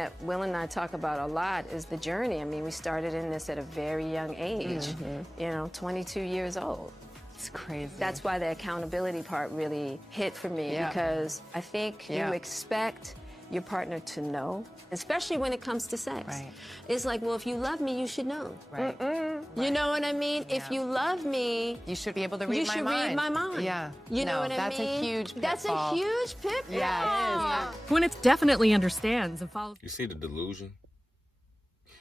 that Will and I talk about a lot is the journey. I mean, we started in this at a very young age, 22 years old. It's crazy. That's why the accountability part really hit for me, because I think you expect your partner to know, especially when it comes to sex. Right. It's like, well, if you love me, you should know. Right. You know what I mean? Yeah. If you love me, you should be able to read you my should mind. read my mind. Yeah. You know what I that's mean? a huge pitfall. That's a huge pitfall. Yeah, it is. When it definitely understands and follows. You see the delusion?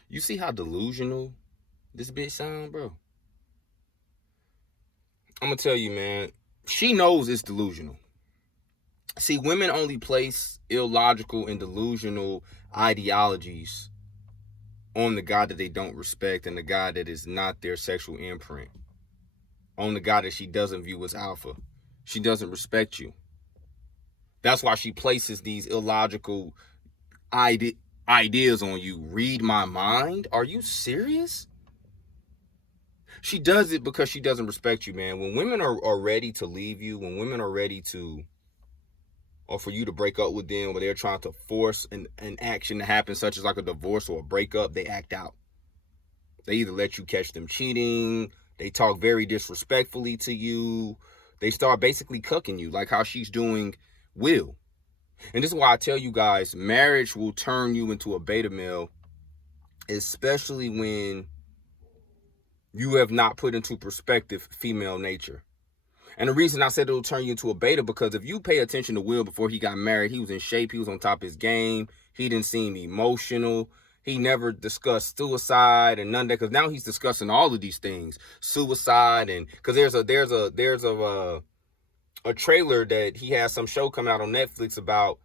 You see how delusional this bitch sound, bro? I'm gonna tell you, man, she knows it's delusional. See, women only place illogical and delusional ideologies on the guy that they don't respect and the guy that is not their sexual imprint. On the guy that she doesn't view as alpha. She doesn't respect you. That's why she places these illogical ideas on you. Read my mind? Are you serious? She does it because she doesn't respect you, man. When women are ready to leave you, when women are ready to, or for you to break up with them, or they're trying to force an action to happen, such as like a divorce or a breakup, they act out. They either let you catch them cheating, they talk very disrespectfully to you, they start basically cucking you, like how she's doing Will. And this is why I tell you guys, marriage will turn you into a beta male, especially when you have not put into perspective female nature. And the reason I said it'll turn you into a beta, because if you pay attention to Will before he got married, he was in shape, he was on top of his game, he didn't seem emotional, he never discussed suicide and none of that, because now he's discussing all of these things, suicide, and because there's a trailer that he has some show coming out on Netflix about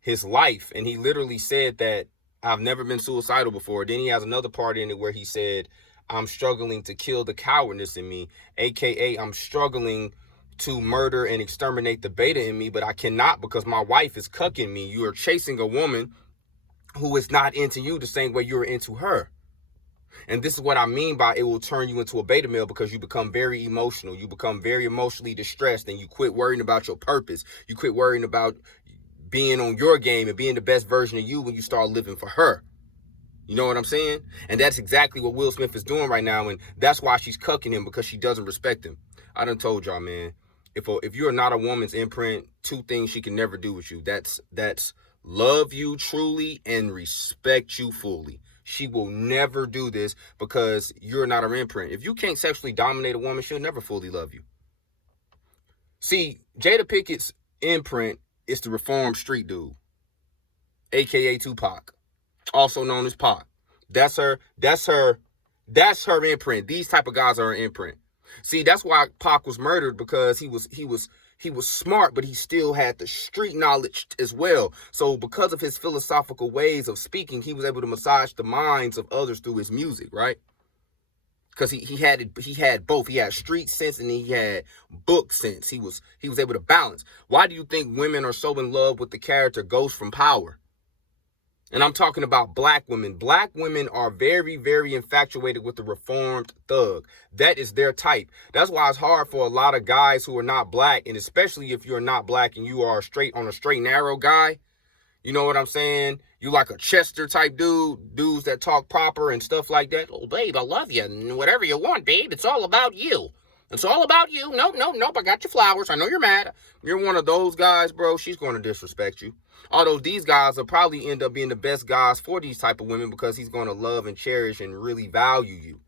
his life, and he literally said that I've never been suicidal before. Then he has another part in it where he said, I'm struggling to kill the cowardness in me, aka I'm struggling to murder and exterminate the beta in me, but I cannot because my wife is cucking me. You are chasing a woman who is not into you the same way you're into her. And this is what I mean by it will turn you into a beta male, because you become very emotional. You become very emotionally distressed, and you quit worrying about your purpose. You quit worrying about being on your game and being the best version of you when you start living for her. You know what I'm saying? And that's exactly what Will Smith is doing right now. And that's why she's cucking him, because she doesn't respect him. I done told y'all, man, if you're not a woman's imprint, two things she can never do with you. That's love you truly and respect you fully. She will never do this because you're not her imprint. If you can't sexually dominate a woman, she'll never fully love you. See, Jada Pinkett's imprint is the reformed street dude, aka Tupac, also known as Pac. That's her imprint. These type of guys are her imprint. See, that's why Pac was murdered, because he was smart, but he still had the street knowledge as well. So because of his philosophical ways of speaking, he was able to massage the minds of others through his music, right? Because he had both. He had street sense and he had book sense. He was able to balance. Why do you think women are so in love with the character Ghost from Power? And I'm talking about black women. Black women are very, very infatuated with the reformed thug. That is their type. That's why it's hard for a lot of guys who are not black, and especially if you're not black and you are on a straight narrow guy. You know what I'm saying? You like a Chester type dudes that talk proper and stuff like that. Oh, babe, I love you. And whatever you want, babe, it's all about you. It's all about you. Nope. I got your flowers. I know you're mad. You're one of those guys, bro. She's going to disrespect you. Although these guys will probably end up being the best guys for these type of women, because he's going to love and cherish and really value you.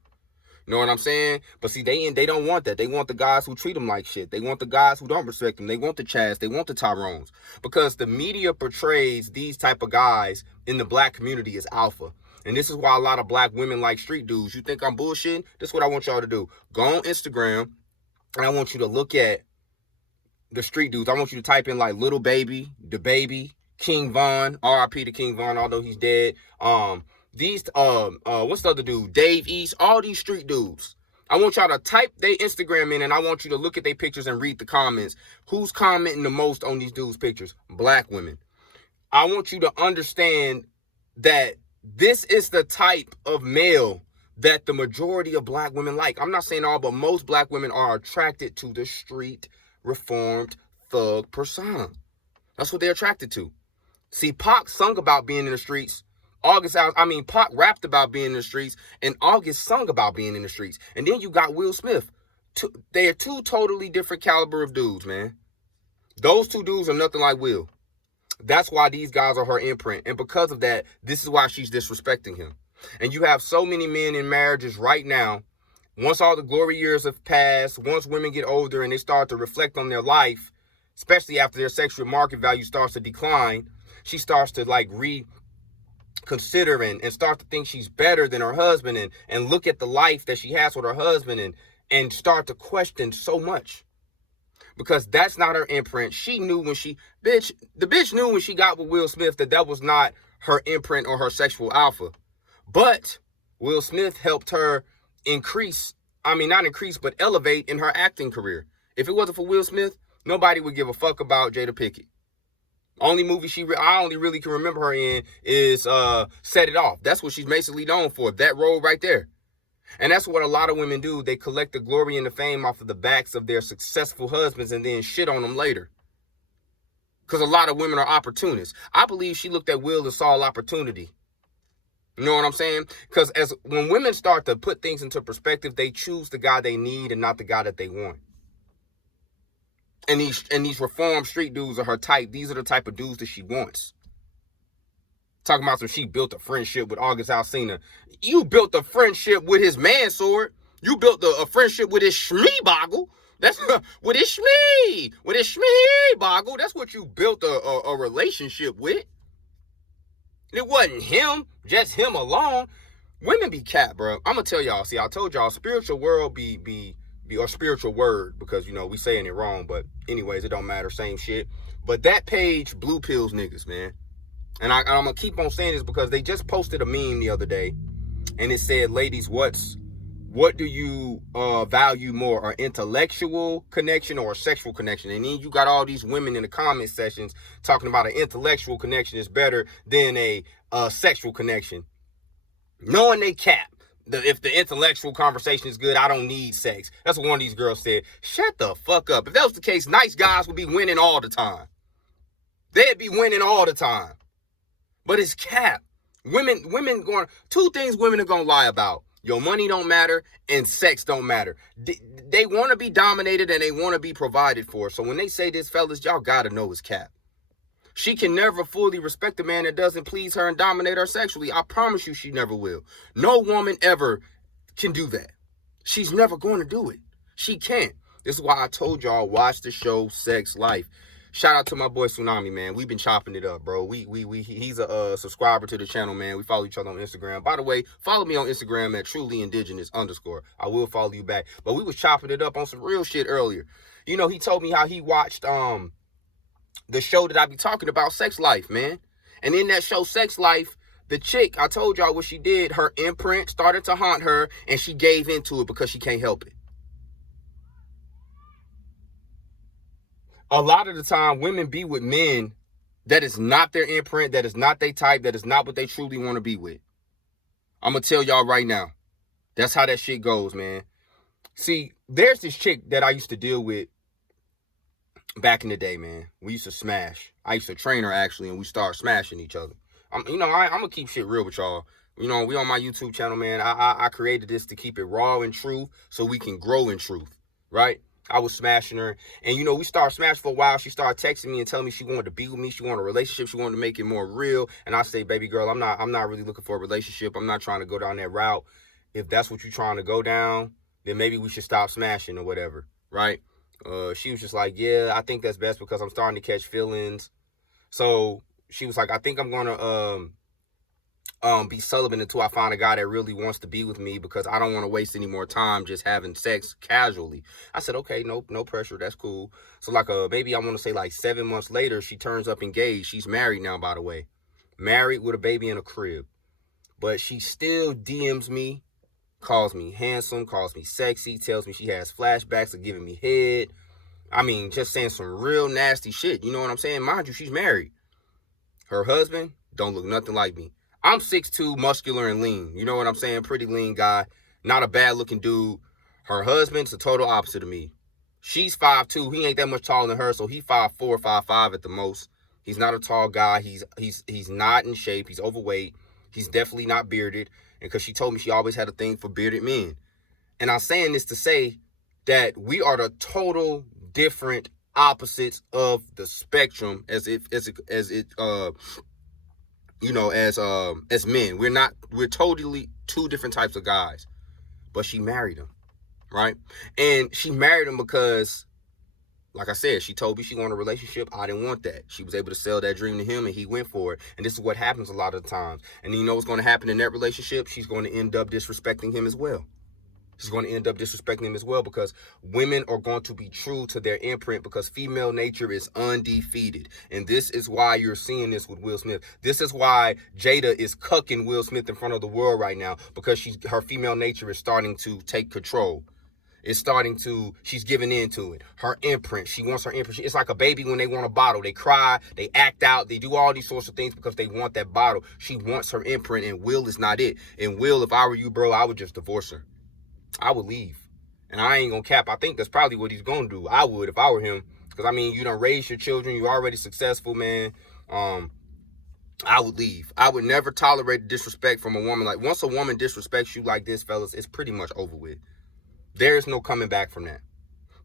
You know what I'm saying? But see, they don't want that. They want the guys who treat them like shit. They want the guys who don't respect them. They want the Chads. They want the Tyrones. Because the media portrays these type of guys in the black community as alpha. And this is why a lot of black women like street dudes. You think I'm bullshitting? This is what I want y'all to do. Go on Instagram, and I want you to look at the street dudes. I want you to type in like Little Baby, The Baby, King Von, R.I.P. to King Von, although he's dead. What's the other dude? Dave East, all these street dudes. I want y'all to type their Instagram in, and I want you to look at their pictures and read the comments. Who's commenting the most on these dudes' pictures? Black women. I want you to understand that this is the type of male that the majority of black women like. I'm not saying all, but most black women are attracted to the street, reformed, thug persona. That's what they're attracted to. See, Pac sung about being in the streets. Pac rapped about being in the streets, and August sung about being in the streets. And then you got Will Smith. They are two totally different caliber of dudes, man. Those two dudes are nothing like Will. That's why these guys are her imprint. And because of that, this is why she's disrespecting him. And you have so many men in marriages right now. Once all the glory years have passed, once women get older and they start to reflect on their life, especially after their sexual market value starts to decline, she starts to like reconsider and start to think she's better than her husband and look at the life that she has with her husband and start to question so much. Because that's not her imprint. She knew when the bitch knew when she got with Will Smith that was not her imprint or her sexual alpha. But Will Smith helped her elevate in her acting career. If it wasn't for Will Smith, nobody would give a fuck about Jada Pinkett. Only movie I only really can remember her in is Set It Off. That's what she's basically known for, that role right there. And that's what a lot of women do. They collect the glory and the fame off of the backs of their successful husbands and then shit on them later. Because a lot of women are opportunists. I believe she looked at Will and saw opportunity. You know what I'm saying? Because when women start to put things into perspective, they choose the guy they need and not the guy that they want. And these reformed street dudes are her type. These are the type of dudes that she wants. Talking about she built a friendship with August Alsina. You built a friendship with his mansword. You built a friendship with his shmee-boggle. That's with his shmee-boggle. That's what you built a relationship with. It wasn't him, just him alone. Women be cat, bro. I'm gonna tell y'all. See, I told y'all, spiritual world be or spiritual word, because we saying it wrong. But anyways, it don't matter. Same shit. But that page blue pills niggas, man. And I'm gonna keep on saying this because they just posted a meme the other day, and it said, "Ladies, what do you value more, an intellectual connection or a sexual connection?" And then you got all these women in the comment sections talking about an intellectual connection is better than a sexual connection, knowing they cap. If the intellectual conversation is good, I don't need sex. That's what one of these girls said. Shut the fuck up. If that was the case, nice guys would be winning all the time. They'd be winning all the time. But it's cap. Two things women are going to lie about. Your money don't matter and sex don't matter. They want to be dominated and they want to be provided for. So when they say this, fellas, y'all got to know it's cap. She can never fully respect a man that doesn't please her and dominate her sexually. I promise you she never will. No woman ever can do that. She's never going to do it. She can't. This is why I told y'all, watch the show Sex Life. Shout out to my boy Tsunami, man. We've been chopping it up, bro. He's a subscriber to the channel, man. We follow each other on Instagram. By the way, follow me on Instagram at trulyindigenous_. I will follow you back. But we was chopping it up on some real shit earlier. He told me how he watched the show that I be talking about, Sex Life, man. And in that show, Sex Life, the chick, I told y'all what she did. Her imprint started to haunt her, and she gave into it because she can't help it. A lot of the time, women be with men that is not their imprint, that is not their type, that is not what they truly want to be with. I'm going to tell y'all right now. That's how that shit goes, man. See, there's this chick that I used to deal with back in the day, man. We used to smash. I used to train her, actually, and we started smashing each other. I'm going to keep shit real with y'all. We on my YouTube channel, man. I created this to keep it raw and true so we can grow in truth, right? I was smashing her, and we started smashing for a while. She started texting me and telling me she wanted to be with me. She wanted a relationship. She wanted to make it more real. And I say, baby girl, I'm not really looking for a relationship. I'm not trying to go down that route. If that's what you're trying to go down, then maybe we should stop smashing or whatever, right? She was just like, yeah, I think that's best because I'm starting to catch feelings. So she was like, I think I'm gonna be celibate until I find a guy that really wants to be with me because I don't want to waste any more time just having sex casually. I said, okay, no pressure. That's cool. So maybe I want to say 7 months later, she turns up engaged. She's married now, by the way. Married with a baby in a crib. But she still DMs me, calls me handsome, calls me sexy, tells me she has flashbacks of giving me head. I mean, just saying some real nasty shit. You know what I'm saying? Mind you, she's married. Her husband don't look nothing like me. I'm 6'2", muscular and lean. You know what I'm saying? Pretty lean guy. Not a bad looking dude. Her husband's the total opposite of me. She's 5'2". He ain't that much taller than her, so he 5'4", 5'5" at the most. He's not a tall guy. He's not in shape. He's overweight. He's definitely not bearded. And because she told me she always had a thing for bearded men. And I'm saying this to say that we are the total different opposites of the spectrum as men. We're totally two different types of guys. But she married him, right? And she married him because, like I said, she told me she wanted a relationship. I didn't want that. She was able to sell that dream to him, and he went for it. And this is what happens a lot of the times. And you know what's going to happen in that relationship? She's going to end up disrespecting him as well. She's going to end up disrespecting him as well, because women are going to be true to their imprint, because female nature is undefeated. And this is why you're seeing this with Will Smith. This is why Jada is cucking Will Smith in front of the world right now, because her female nature is starting to take control. She's giving in to it. Her imprint. She wants her imprint. It's like a baby when they want a bottle. They cry, they act out, they do all these sorts of things because they want that bottle. She wants her imprint, and Will is not it. And Will, if I were you, bro, I would just divorce her. I would leave. And I ain't gonna cap. I think that's probably what he's gonna do. I would if I were him. Because, I mean, you done raised your children. You're already successful, man. I would leave. I would never tolerate disrespect from a woman. Like, once a woman disrespects you like this, fellas, it's pretty much over with. There's no coming back from that.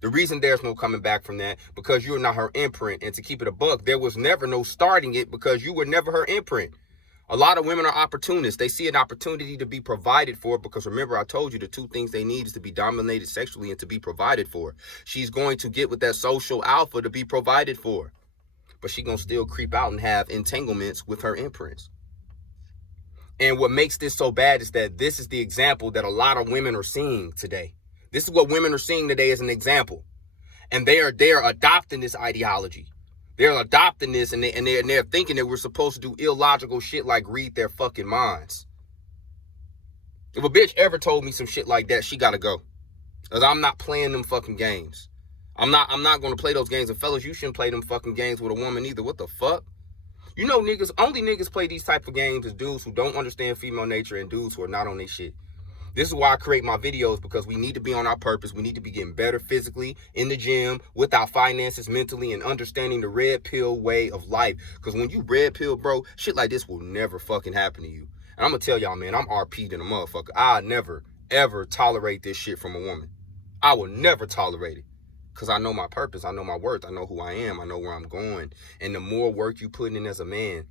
The reason there's no coming back from that, because you're not her imprint. And to keep it a buck, there was never no starting it, because you were never her imprint. A lot of women are opportunists. They see an opportunity to be provided for, because remember, I told you the two things they need is to be dominated sexually and to be provided for. She's going to get with that social alpha to be provided for, but she's going to still creep out and have entanglements with her imprints. And what makes this so bad is that this is the example that a lot of women are seeing today. This is what women are seeing today as an example. And they are adopting this ideology. They're adopting this, and they're thinking that we're supposed to do illogical shit like read their fucking minds. If a bitch ever told me some shit like that, she gotta go. Because I'm not playing them fucking games. I'm not gonna play those games. And fellas, you shouldn't play them fucking games with a woman either. What the fuck? You know, only niggas play these type of games is dudes who don't understand female nature and dudes who are not on their shit. This is why I create my videos, because we need to be on our purpose. We need to be getting better physically, in the gym, with our finances, mentally, and understanding the red pill way of life. Because when you red pill, bro, shit like this will never fucking happen to you. And I'm going to tell y'all, man, I'm RP'd in a motherfucker. I'll never, ever tolerate this shit from a woman. I will never tolerate it. Because I know my purpose. I know my worth. I know who I am. I know where I'm going. And the more work you put in as a man,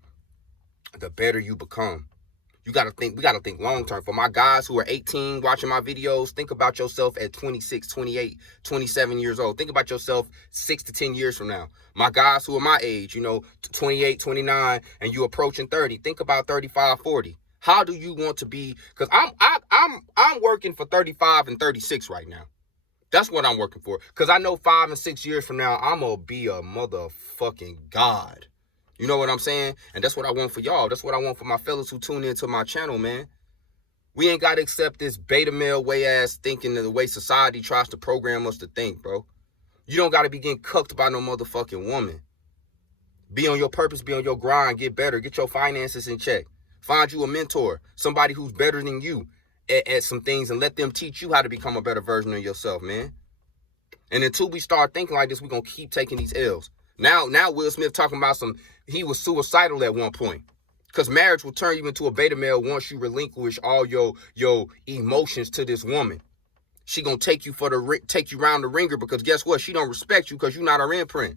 the better you become. We got to think long term. For my guys who are 18 watching my videos, think about yourself at 26, 28, 27 years old. Think about yourself 6 to 10 years from now. My guys who are my age, 28, 29, and you approaching 30, think about 35, 40. How do you want to be? Because I'm working for 35 and 36 right now. That's what I'm working for. Because I know 5 and 6 years from now, I'm going to be a motherfucking god. You know what I'm saying? And that's what I want for y'all. That's what I want for my fellas who tune into my channel, man. We ain't got to accept this beta male way ass thinking, the way society tries to program us to think, bro. You don't got to be getting cucked by no motherfucking woman. Be on your purpose, be on your grind, get better, get your finances in check. Find you a mentor, somebody who's better than you at some things, and let them teach you how to become a better version of yourself, man. And until we start thinking like this, we're going to keep taking these L's. Now Will Smith talking about he was suicidal at one point. Because marriage will turn you into a beta male once you relinquish all your emotions to this woman. She gonna take you round the ringer, because guess what? She don't respect you because you're not her imprint.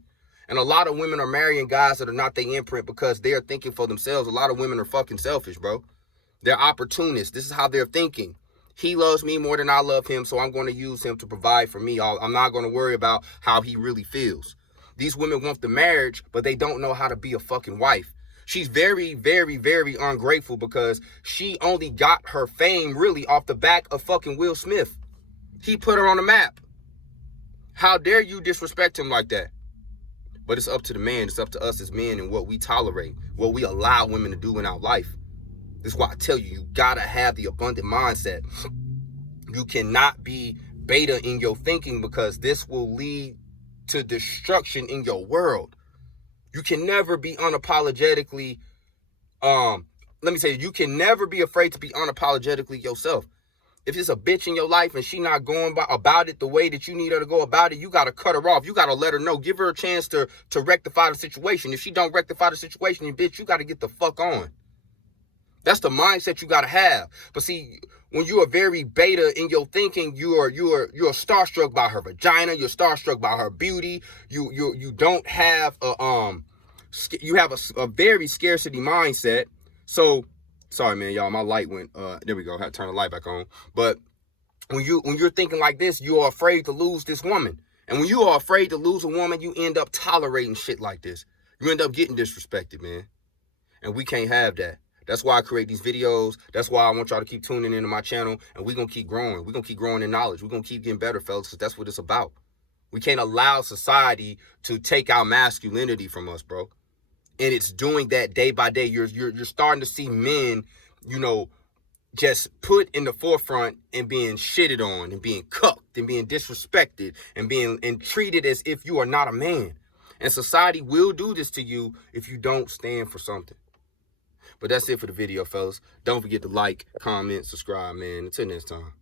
And a lot of women are marrying guys that are not their imprint because they're thinking for themselves. A lot of women are fucking selfish, bro. They're opportunists. This is how they're thinking. He loves me more than I love him, so I'm going to use him to provide for me. I'm not going to worry about how he really feels. These women want the marriage, but they don't know how to be a fucking wife. She's very, very, very ungrateful because she only got her fame really off the back of fucking Will Smith. He put her on the map. How dare you disrespect him like that? But it's up to the man. It's up to us as men and what we tolerate, what we allow women to do in our life. This is why I tell you, you gotta have the abundant mindset. You cannot be beta in your thinking, because this will lead to destruction in your world. You can never be unapologetically, you can never be afraid to be unapologetically yourself. If it's a bitch in your life and she not going about it the way that you need her to go about it, you got to cut her off. You got to let her know. Give her a chance to rectify the situation. If she don't rectify the situation, bitch, you got to get the fuck on. That's the mindset you got to have. But see, when you are very beta in your thinking, you're starstruck by her vagina. You're starstruck by her beauty. You don't have you have a very scarcity mindset. So, sorry, man, y'all, my light went, there we go. I had to turn the light back on. But when you're thinking like this, you are afraid to lose this woman. And when you are afraid to lose a woman, you end up tolerating shit like this. You end up getting disrespected, man. And we can't have that. That's why I create these videos. That's why I want y'all to keep tuning into my channel. And we're going to keep growing. We're going to keep growing in knowledge. We're going to keep getting better, fellas, because that's what it's about. We can't allow society to take our masculinity from us, bro. And it's doing that day by day. You're starting to see men, you know, just put in the forefront and being shitted on and being cucked and being disrespected and being treated as if you are not a man. And society will do this to you if you don't stand for something. But that's it for the video, fellas. Don't forget to like, comment, subscribe, man. Until next time.